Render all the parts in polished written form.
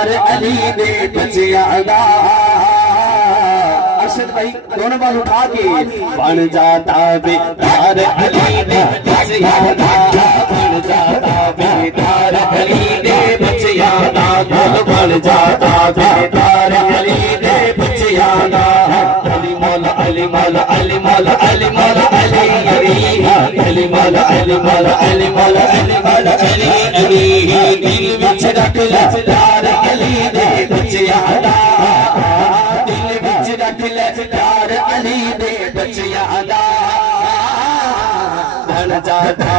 तार अली दे बच्चियां दा अर्शद भाई दोनों बाल उठा के बन जाता बेदार अली दे बच्चियां दा बन जाता बेदार अली दे बच्चियां दा बन जाता बेदार अली दे बच्चियां दा अली मौला अली मौला अली मौला अली मौला अली अली मौला अली मौला अली मौला अली मौला अली अली दिल विच रख ले तार अली दे बच्चियां दा दिल विच रख ले तार अली दे बच्चियां दा बन जाता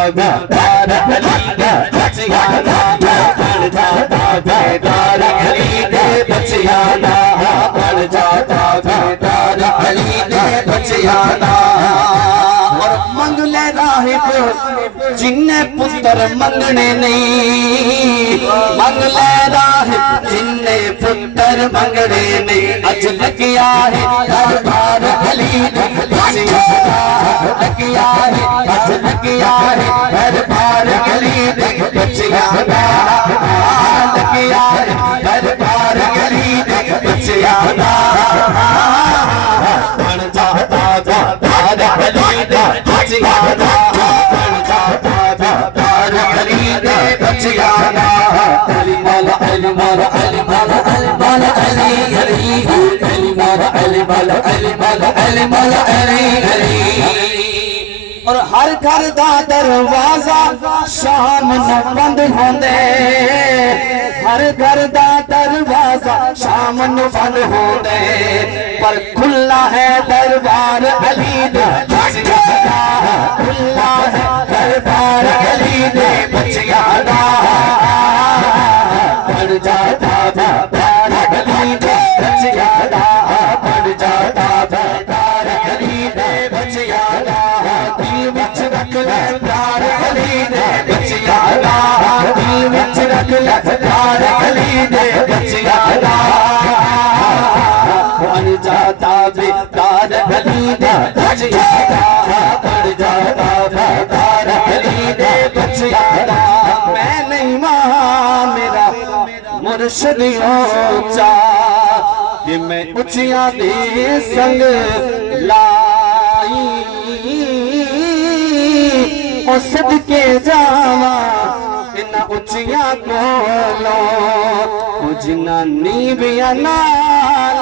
तार अली दे बच्चियां दा बन जाता तार अली दे बच्चियां दा बन जाता तार अली दे बच्चियां दा और मंग ले राहिब जिन्ने पुत्र मंगने नहीं मंग ले राहिब जिन्ने पुत्र मंगने नहीं अज लगिया है दरबार अली दे बच्चियां दा लगिया है अज लगिया है दरबार अली दे बच्चियां दा लगिया है दरबार अली दे बच्चियां दा बन जाता तार अली दे बच्चियां दा बन जाता तार अली दे बच्चियां दा अली मौला अली मौला अली मौला अली मौला अली अली अली मौला अली मौला अली मौला अली मौला अली अली और हर घर दा दरवाजा शाम नू बंद होंदे हर घर दा दरवाजा शाम नू बंद होंदे पर खुला है दरबार अली दे बच्चियां दा खुला है दरबार अली दे बच्चियां दा बन जाता तार अली दे बच्चियां दा बन जाता तार अली दे बच्चियां दा दिल विच रख ले तार अली दे बच्चियां दा दिल विच रख ले तार अली दे बच्चियां दा बन जाता तार अली दे बच्चियां दा बन जाता तार अली दे बच्चियां दा मैं नहीं मां मेरा मुर्शद ऊंचा कि मैं ऊंचियां दे संग लाई ओ सदके जावा इन्ना ऊंचियां कोलों ओ जिन्ना नीवियां नाल